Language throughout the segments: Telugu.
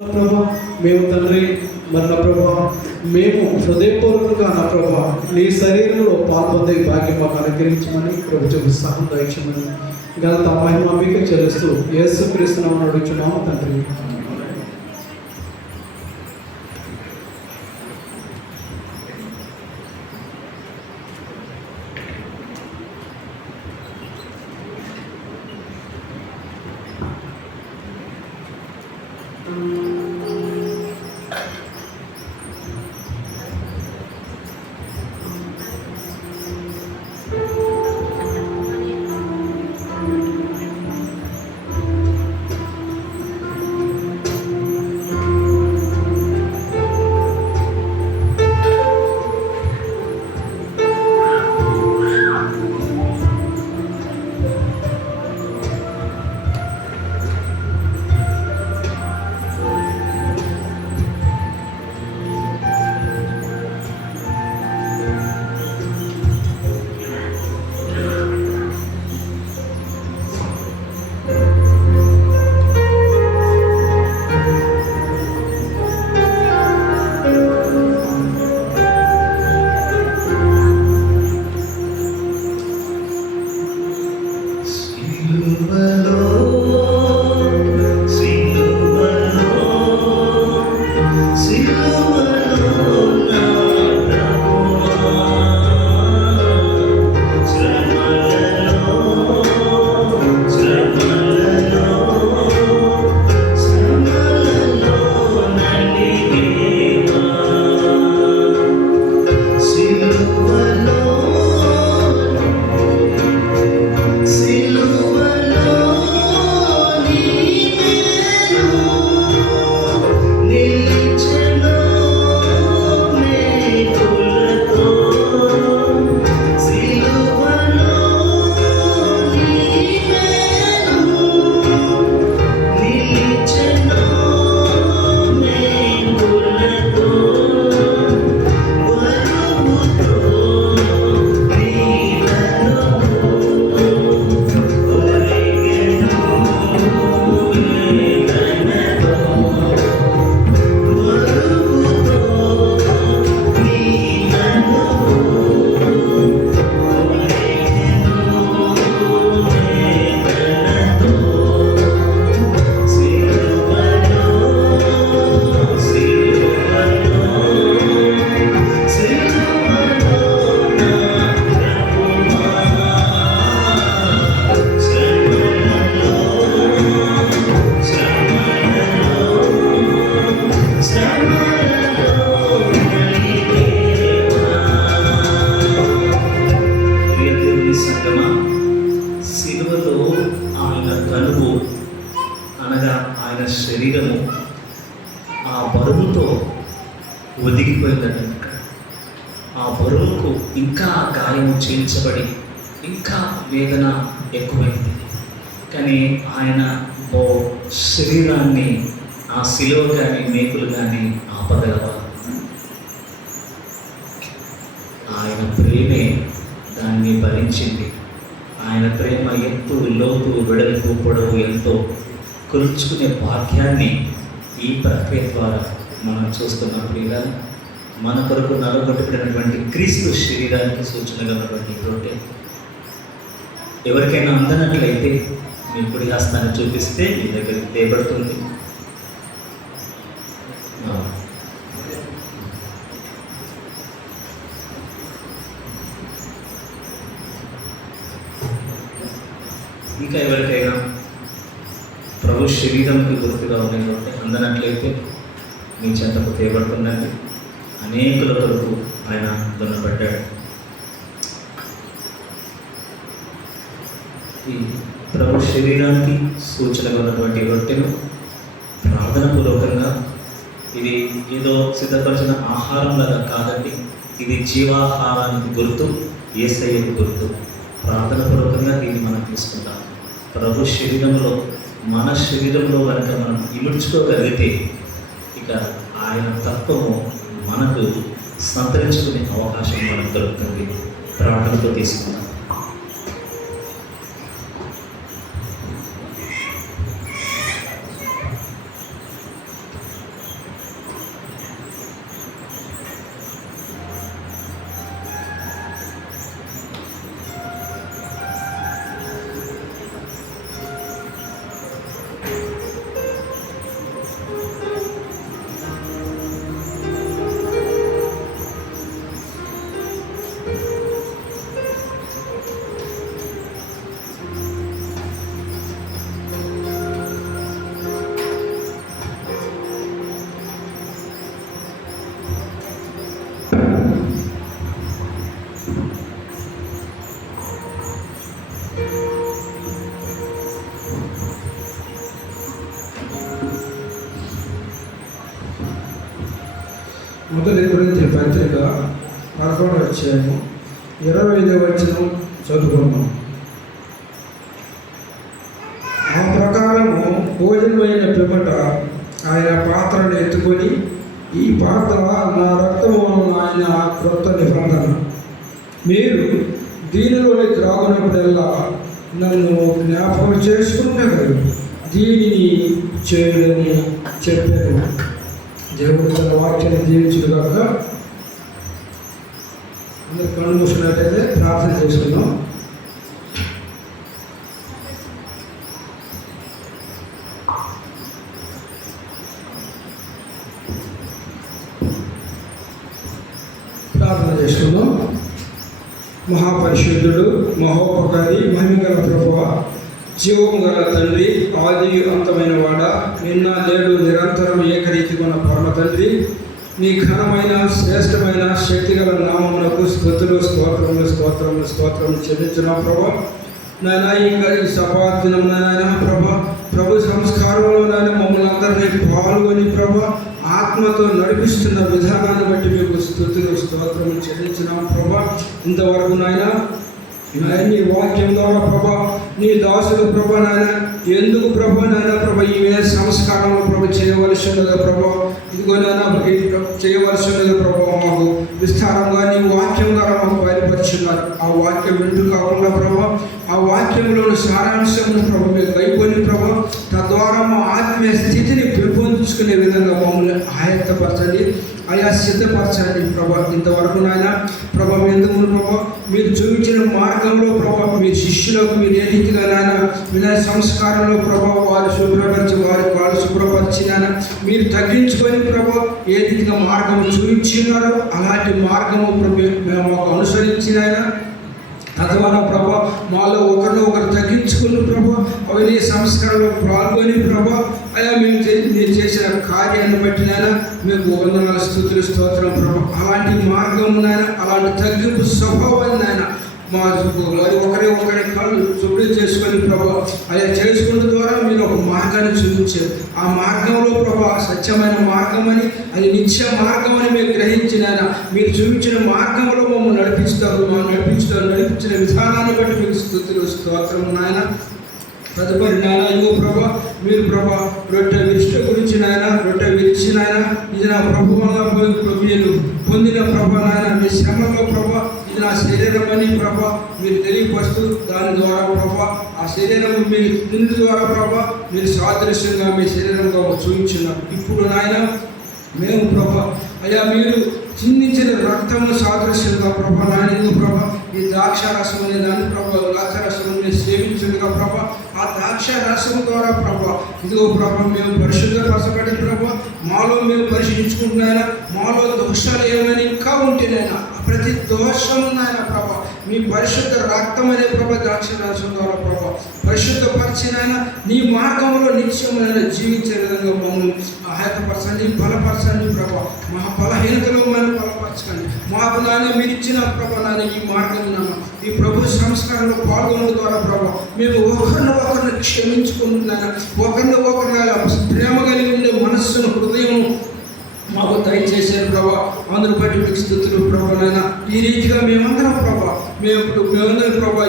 ప్రభా మేము తండ్రి మరి నా ప్రభా మేము హృదయపూర్వకంగా నా ప్రభా నీ శరీరంలో పాల్పొందే భాగ్యం మాకు అనుగ్రహించమని ప్రభుత్వ ఉత్సాహం దయచమని ఘనత మహిమ మీకు చెల్లిస్తూ యేసుక్రీస్తు నామమున అడుగుచున్నాము తండ్రి. శరీరము ఆ బరువుతో ఒదిగిపోయిందట. ఆ బరువుకు ఇంకా గాయము చేయించబడి ఇంకా వేదన ఎక్కువైంది. కానీ ఆయన ఓ శరీరాన్ని ఆ శిలువ కానీ మేకులు కానీ ఆపగలవా? ఆయన ప్రేమే దాన్ని భరించింది. ఆయన ప్రేమ ఎత్తు లోతు వెడల్పు పొడవు ఎంతో కొలుచుకునే భాగ్యాన్ని ఈ ప్రక్రియ ద్వారా మనం చూస్తున్నప్పుడు ఇలా మన కొరకు నలగొట్టబడినటువంటి క్రీస్తు శరీరానికి సూచనగా ఉన్నటువంటి రొట్టె ఎవరికైనా అందనట్లయితే మీ కుడి హస్తాన్ని చూపిస్తే మీ దగ్గరికి తేబడుతుంది. ఇంకా ఎవరికైనా ప్రభు శరీరంకి గుర్తుగా ఉన్నటువంటి అందనట్లయితే మీ చెంతకు తేబడుతుందండి. అనేకుల కొరకు ఆయన దున్నబడ్డాడు. ఈ ప్రభు శరీరానికి సూచనగా ఉన్నటువంటి రొట్టెను ప్రార్థనాపూర్వకంగా, ఇది ఏదో సిద్ధపరిచిన ఆహారంలాగా కాదండి, ఇది జీవాహారానికి గుర్తు, యేసయ్యకు గుర్తు. ప్రార్థనాపూర్వకంగా దీన్ని మనం తీసుకుంటాం. ప్రభు శరీరంలో మన శరీరంలో కనుక మనం ఇముడ్చుకోగలిగితే ఇక ఆయన తత్వము మనకు సంతరించుకునే అవకాశం మనకు దొరుకుతుంది. ప్రార్థనతో తీసుకుందాం. మొదటి కొరింథీ పత్రిక 11వ అధ్యాయము 25వ వచనం చదువుకున్నాం. ఆ ప్రకారము భోజనమైన పిమ్మట ఆయన పాత్రను ఎత్తుకొని, ఈ పాత్ర నా రక్తము వలన ఆయన క్రొత్త నిబంధన, మీరు దీనిలోని త్రాగునప్పుడల్లా నన్ను జ్ఞాపకం చేసుకున్నగలరు, దీనిని చేయడని చెప్పాను. దేవుడు తన వాక్యాన్ని జీవించుడు కాక అందరు కళ్ళు మూసినట్టయితే ప్రార్థన చేసుకుందాం. ప్రార్థన చేసుకుందాం. మహాపరిశుద్ధుడు, మహోపకారి, మహిమగల ప్రభువ, జీవము గల తండ్రి, ఆది అంతమైన వాడ, నిన్న నేడు నిరంతరం ఏకరీతి ఉన్న పరమ తండ్రి, నీ ఘనమైన శ్రేష్టమైన శక్తిగల నామమునకు స్తుతులు, స్తోత్రములు స్తోత్రములు స్తోత్రములు చెల్లించున్నాం ప్రభా. నాయన ఇంకా ఈ సపాదినం నాయన ప్రభు సంస్కారంలో నాయన మమ్మల్ని అందరినీ పాల్గొని ప్రభా ఆత్మతో నడిపిస్తున్న విధానాన్ని బట్టి మీకు స్తుతులు స్తోత్రములు చెల్లించినాం ప్రభా. ఇంతవరకు నాయన నీ వాక్యం ద్వారా ప్రభా నీ దాసులు ప్రభా నాయన ఎందుకు ప్రభా నాయన ప్రభా ఈ సంస్కారంలో ప్రభు చేయవలసి ఉన్నదా ప్రభా, ఇదిగో నాయన చేయవలసి ఉన్నదా ప్రభా, మాకు విస్తారంగా నీ వాక్యం ద్వారా మాకు బయలుపరుచున్నారు. ఆ వాక్యం వింటూ కాకుండా ప్రభా ఆ వాక్యంలోని సారాంశమును ప్రభు మీరు కైకొని ప్రభా తద్వారా మా ఆత్మీయ స్థితిని పెంపొందించుకునే విధంగా మమ్మల్ని ఆయత్తపరచండి, అయా సిద్ధపరచండి ప్రభా. ఇంతవరకు నాయన ప్రభా ఎందుకు ప్రభా మీరు చూపించిన మార్గంలో ప్రభా మీ శిష్యులకు మీరు ఏ రీతిగా నాయన వినయ సంస్కారంలో ప్రభా వారు శుభ్రపరిచి వారు శుభ్రపరిచి నాయన మీరు తగ్గించుకొని ప్రభా ఏ రీతిగా మార్గం చూపించినారో అలాంటి మార్గము ప్రభు మేము మాకు అనుసరించినాయన తద్వారా ప్రభా మాలో ఒకరిని ఒకరు తగ్గించుకుని ప్రభా అవన్నీ సంస్కారంలో పాల్గొని ప్రభా అయా మేము చేసిన కార్యాన్ని బట్టి నాయన మీకు వందనాలు స్తుతులు స్తోత్రం ప్రభా. అలాంటి మార్గం నాయన అలాంటి తగ్గింపు స్వభావాన్ని నాయన మా ఒకరి కళ్ళు శుభ్రం చేసుకొని ప్రభా అలా చేసుకున్న ద్వారా మీరు ఒక మార్గాన్ని చూపించారు. ఆ మార్గంలో ప్రభా సత్యమైన మార్గం అని అది నిత్య మార్గం అని మేము గ్రహించిన మీరు చూపించిన మార్గంలో మమ్మల్ని నడిపించిన విధానాన్ని బట్టి మీకు స్తుతులు స్తోత్రం నాయన. తదుపరి నాయన ఇగో ప్రభా మీరు ప్రభా రొట్టె విరిష్ట గురించి నాయన రొట్టె విరిచి నాయన ఇది నా ప్రభు మీరు పొందిన ప్రభా నాయన మీ శ్రమలో ప్రభా ఇది నా శరీరం అని ప్రభా మీరు తెలియపరుస్తూ దాని ద్వారా ప్రభా ఆ శరీరం మీ తిండి ద్వారా ప్రభా మీరు సాదృశ్యంగా మీ శరీరంగా చూపించున్నారు. ఇప్పుడు నాయన మేము ప్రభా అయ్యా మీరు చిందించిన రక్తమును సాదృశ్యంగా ప్రభా నాయన ప్రభా ఈ ద్రాక్ష రసం అనే దాన్ని ప్రభా ద్రాక్ష రసం సేవించుగా ప్రభా ఆ ద్రాక్ష రసం ద్వారా ప్రభా ఇదిగో ప్రభా మేము పరిశుద్ధపరచబడి ప్రభా మాలో మేము పరిశీలించుకుంటున్నాయన మాలో దోషాలు ఏమైనా ఇంకా ఉంటేనైనా ప్రతి దోషము నాయన ప్రభా మీ పరిశుద్ధ రక్తం అనే ప్రభా ద్రాక్ష రసం ద్వారా ప్రభా పరిశుద్ధపరిచినైనా నీ మార్గంలో నిత్యమైన జీవించే విధంగా మమ్మల్ని ఆయతపరచండి, బలపరచండి ప్రభా. మా బలహీనతలో మనం బలపరచండి. మాకు నాన్న మీరు ఇచ్చిన ప్రభా నాన్న ఈ మార్గం ఈ ప్రభు సంస్కారంలో పాల్గొనడం ద్వారా ప్రభా మేము ఒకరిని క్షమించుకుంటున్నాను, ఒకరిని ప్రేమ కలిగి ఉండే మనస్సును హృదయం మాకు దయచేశారు ప్రభా. అందరూ బట్టి మీకు స్తుతులు ప్రభా నాయన. ఈ రీతిగా మేమందరం ప్రభా మేమందరం ప్రభా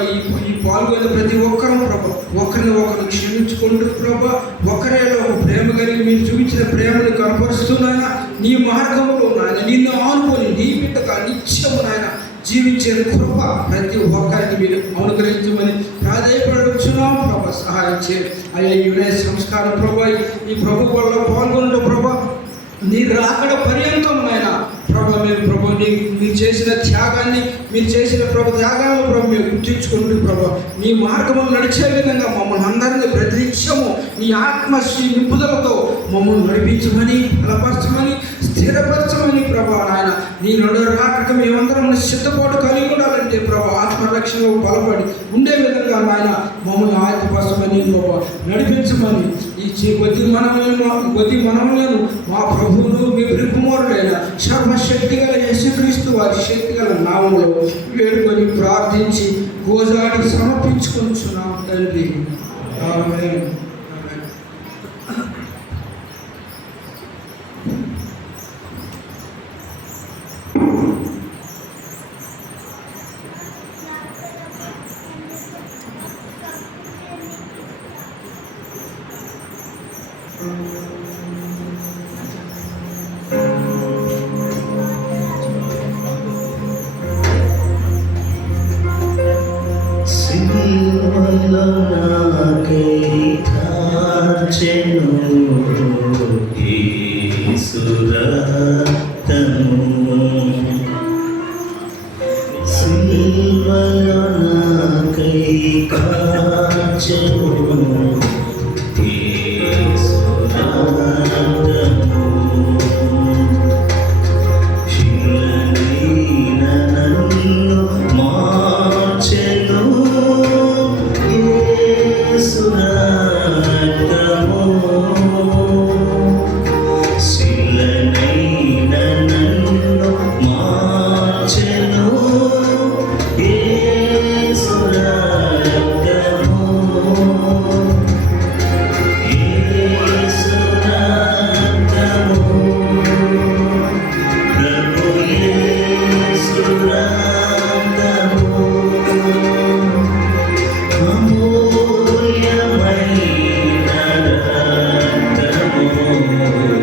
ఈ పాల్గొనే ప్రతి ఒక్కరం ప్రభా ఒకరిని క్షమించుకుంటూ ప్రభా ఒకరిలో ప్రేమ కలిగి మీరు చూపించిన ప్రేమను కనపరుస్తున్నాయన. నీ మార్గంలో నాయన నిన్ను ఆనుకొని నీ బిడ్డగా నిత్యము నాయన జీవించే కృప ప్రతి ఒక్కరికి మీరు అనుగ్రహించమని ప్రాధాన్యపడుచున్నాం ప్రభా. సహాయం చేయండి అయ్యా. ఈ వినయ సంస్కారం ప్రభా ఈ ప్రభు వల్ల పాల్గొనడం ప్రభా నీ రాకడ పర్యంతం నాయన ప్రభా మేము ప్రభు మీరు చేసిన త్యాగాన్ని మీరు చేసిన త్యాగాలను ప్రభు మేము గుర్తించుకుంటూ ప్రభా నీ మార్గములు నడిచే విధంగా మమ్మల్ని అందరినీ ప్రతినిత్యము నీ ఆత్మశ్రీ నింపుదలతో మమ్మల్ని నడిపించమని బలపరచమని స్థిరపరచమని ప్రభా నాయన. నీ రెండో రాకడ మేమందరం సిద్ధపాటు కలిగి ఉండాలంటే ప్రభా ఆత్మరక్షణలో బలపడి ఉండే విధంగా నాయన మమ్మల్ని ఆయతపరచమని ప్రభా నడిపించమని ఈ కొద్ది మనములను మా ప్రభువును మీ ప్రికుమారుడైన సర్వశక్తి గల యేసుక్రీస్తు వారి శక్తి గల నామములో వేడుకొని ప్రార్థించి గోజాడి సమర్పించుకొనుచున్నాం తండ్రి. ఆమేన్.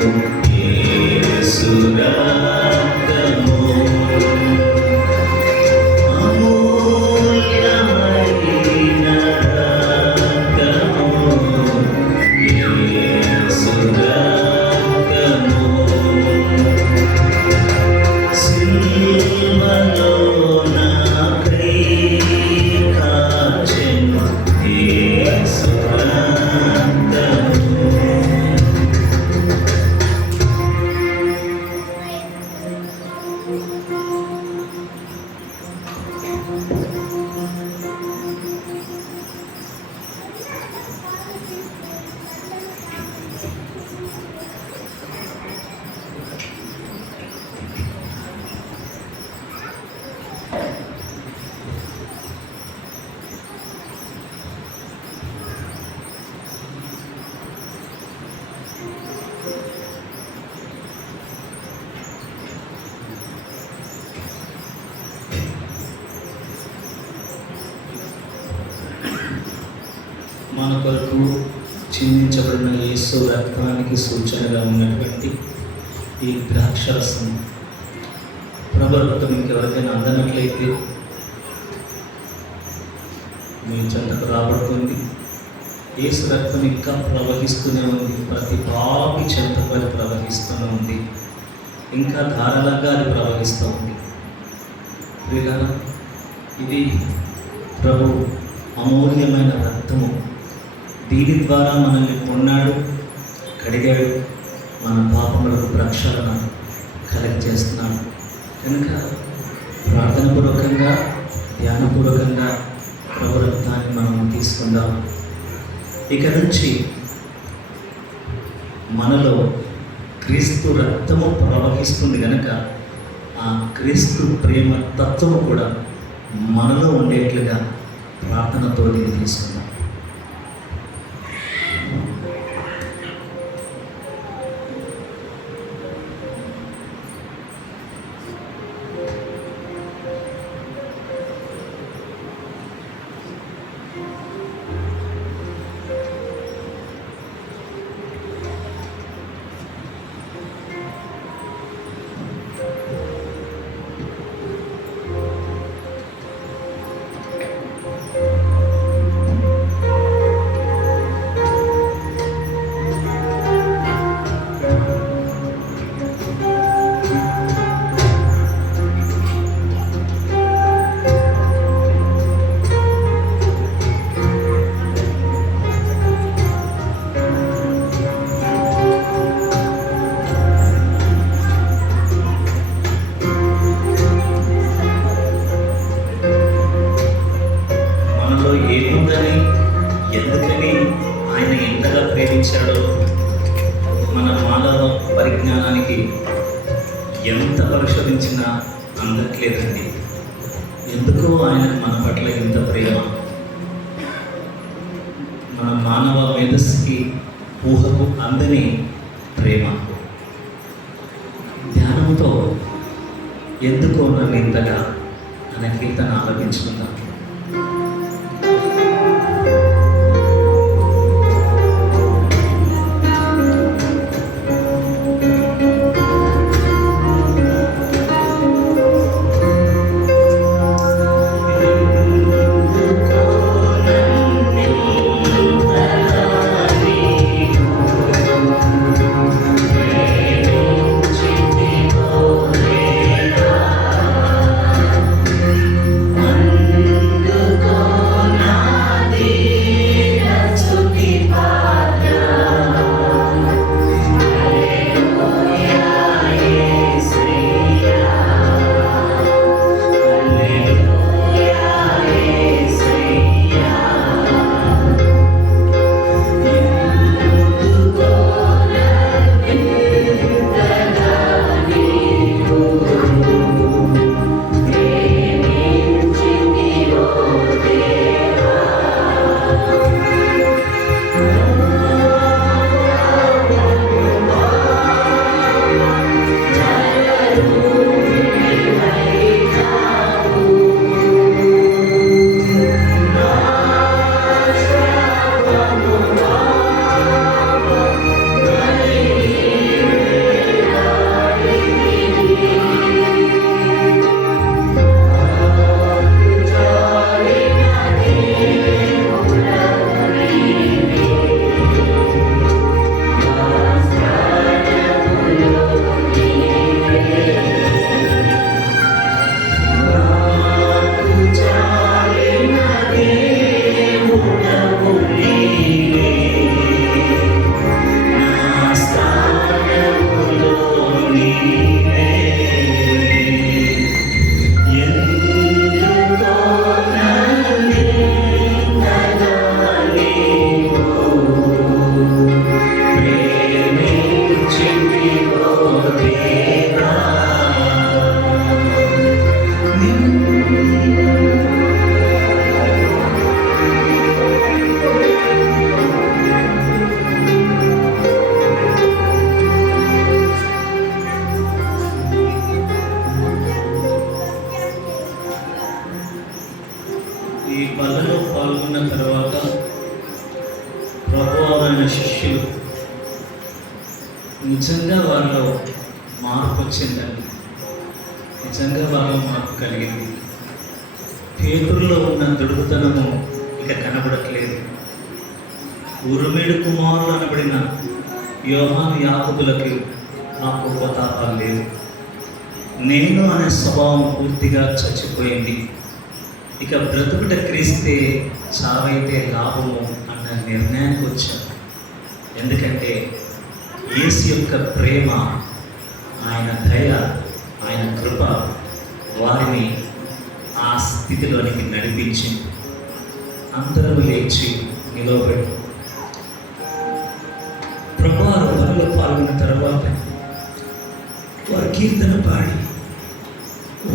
యేసు రక్తము అమూల్యమైన రక్తము యేసు రక్తము సిలువలో నాకై కాచెను యేసు రక్తము. మన కొరకు చిందించబడిన యేసు రక్తానికి సూచనగా ఉన్నటువంటి ఈ ద్రాక్షరసం ప్రభు రక్తం ఇంకెవరికైనా అందనట్లయితే మీ చెంతకు రాబడుతుంది. యేసు రక్తం ఇంకా ప్రవహిస్తూనే ఉంది, ప్రతి పాపి చెంతకు అది ప్రవహిస్తూనే ఉంది, ఇంకా ధారాళంగా అది ప్రవహిస్తూ ఉంది. ప్రియులారా, ఇది ప్రభు అమూల్యమైన రక్తము. దీని ద్వారా మనల్ని కొన్నాడు, కడిగాడు, మన పాపములకు ప్రక్షాళన కలగజేస్తున్నాడు. కనుక ప్రార్థనపూర్వకంగా ధ్యానపూర్వకంగా ప్రభు రక్తాన్ని మనం తీసుకుందాం. ఇక నుంచి మనలో క్రీస్తు రక్తము ప్రవహిస్తుంది కనుక ఆ క్రీస్తు ప్రేమ తత్వము కూడా మనలో ఉండేట్లుగా ప్రార్థనతో దీన్ని తీసుకుందాం. ఏముందని, ఎందుకని ఆయన ఎంతగా ప్రేమించాడో మన మానవ పరిజ్ఞానానికి ఎంత పరిశోధించినా అందట్లేదండి. ఎందుకో ఆయన మన పట్ల ఇంత ప్రేమ, మన మానవ మేధస్సుకి ఊహకు అందని ప్రేమ. ధ్యానంతో ఎందుకో నన్ను ఇంతగా అనే కీర్తన ఆలపించుకుందాం. Go. వారిలో మార్పు వచ్చిందండి. నిజంగా బాగా మార్పు కలిగింది. పేతురులో ఉన్న దుడుకుతనము ఇక కనబడట్లేదు. ఉరుమేడు కుమారులు అనబడిన యోహాను యాకోబులకు ఆ కోపతాపాలు లేదు. నేను అనే స్వభావం పూర్తిగా చచ్చిపోయింది. ఇక బ్రతుకుట క్రీస్తే, చావైతే లాభము అన్న నిర్ణయానికి వచ్చాను. ఎందుకంటే యేసు యొక్క ప్రేమ, ఆయన దయ, ఆయన కృప వారిని ఆ స్థితిలోనికి నడిపించింది. అందరూ లేచి నిలవబడి ప్రభువారు పనిలో పాల్గొన్న తర్వాత వారు కీర్తన పాడి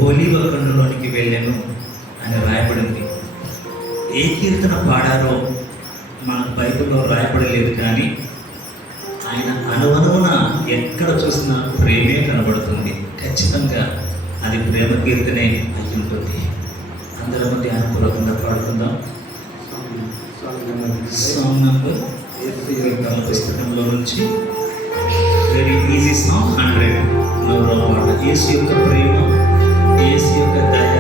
ఒలీవ కొండలోనికి వెళ్ళాను అని రాయబడింది. ఏ కీర్తన పాడారో మన బైబిల్లో రాయబడలేదు, కానీ ఆయన అనువనువున ఎక్కడ చూసినా ప్రేమే కనబడుతుంది. ఖచ్చితంగా అది ప్రేమ కీర్తనే అయి ఉంటుంది. అందరి మధ్య అనుకూలంగా పాడుకుందాం. సాంగ్ నంబర్ పుస్తకంలో నుంచి వెరీ ఈజీ సాంగ్ 100. పాట యేసు యొక్క ప్రేమ, యేసు యొక్క దయ,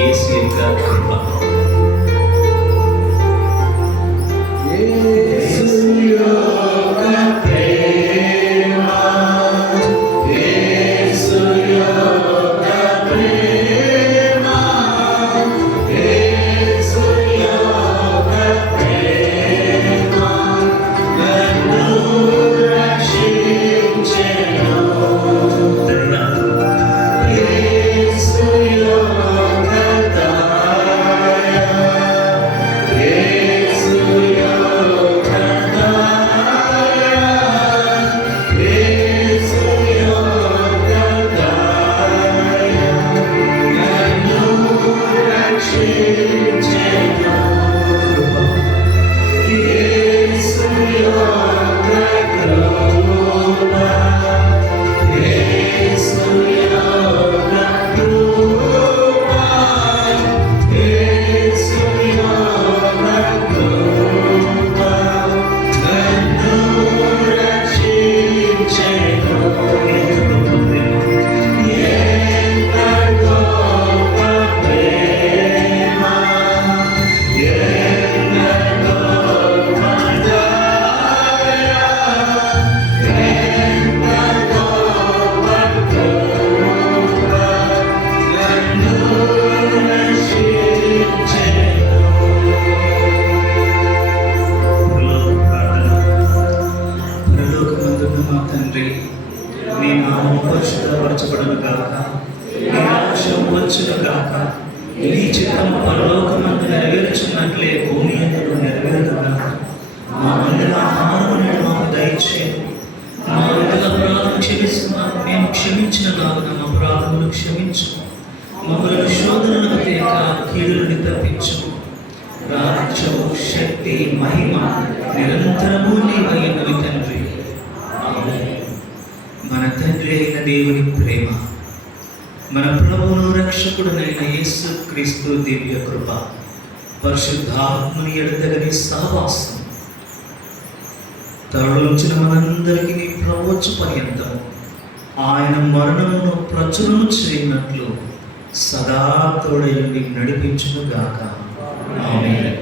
యేసు యొక్క కృప. నీ చిత్తం పరలోకమందు నెరవేర్చున్నట్లే భూమి యందు నెరవేరుగాక. మా అందరి ఆహారము నేడు మాకు దయచేయము. మా విధుల అపరాధం క్షమిస్తున్నాము మేము క్షమించిన కావున మా అపరాధములు క్షమించు. మమ్మల్ని శోధనలకు తేక కీడులను తప్పించు. రాజ్యము, శక్తి, మహిమ నిరంతరము నీవైనవి తండ్రి. ఆమేన్. మన తండ్రి అయిన దేవుని ప్రేమ, మన ప్రభువును రక్షకుడునైన యేసు క్రీస్తు దివ్య కృప, పరిశుద్ధాత్మని ఎడతెగని సహవాసం తరలించిన మనందరికీ ప్రభువచ్చు పర్యంతం ఆయన మరణమును ప్రచురము చేయనట్లు సదా తోడయుండి నడిపించును గాక. ఆమేన్.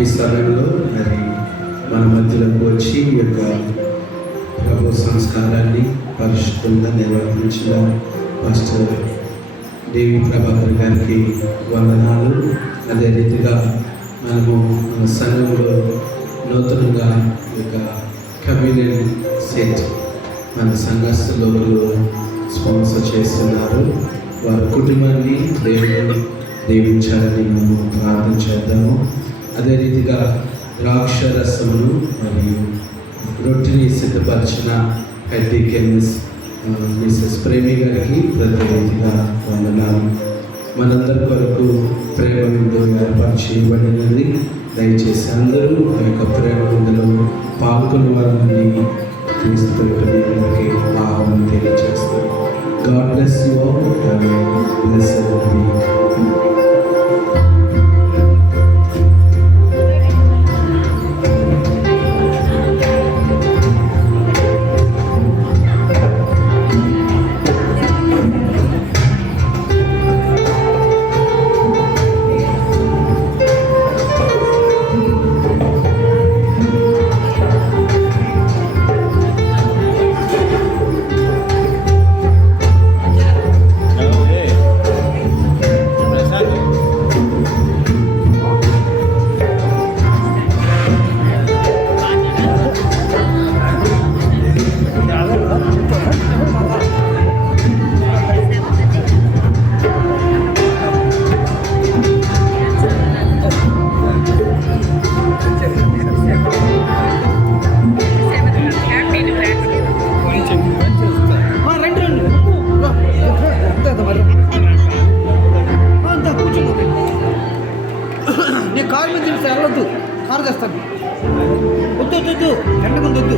ఈ సమయంలో మరి మన మధ్యలోకి వచ్చి ఈ యొక్క ప్రభు సంస్కారాన్ని పరిశుద్ధంగా నిర్వర్తించిన పాస్టర్ దేవి ప్రభాకర్ గారికి వందనాలు. అదే రీతిగా మనము మన సంఘంలో నూతనంగా ఒక కమ్యూనియన్ సెట్ మన సంఘస్థులు స్పాన్సర్ చేస్తున్నారు. వారి కుటుంబాన్ని దేవుడు దీవించాలని మనము ప్రార్థన చేద్దాము. అదే రీతిగా ద్రాక్షరసమును మరియు రొట్టెని సిద్ధపరిచిన హెడ్ డీకెన్స్ మిసెస్ ప్రేమి గారికి ప్రత్యేకంగా వందనాలు. మనందరి కొరకు ప్రేమ విందు ఏర్పాటు చేయబడినది. దయచేసి అందరూ ఆ యొక్క ప్రేమ విందులో పాల్గొన్న వారిని క్రీస్తు గారికి ఆహ్వానం తెలియజేస్తారు. God bless you all. Have a blessed week. నేను కారు మీద తెలిసి వెళ్ళొద్దు, కారు తెస్తాను. వద్దు వద్దు వద్దు, ఎండ ముందు వద్దు.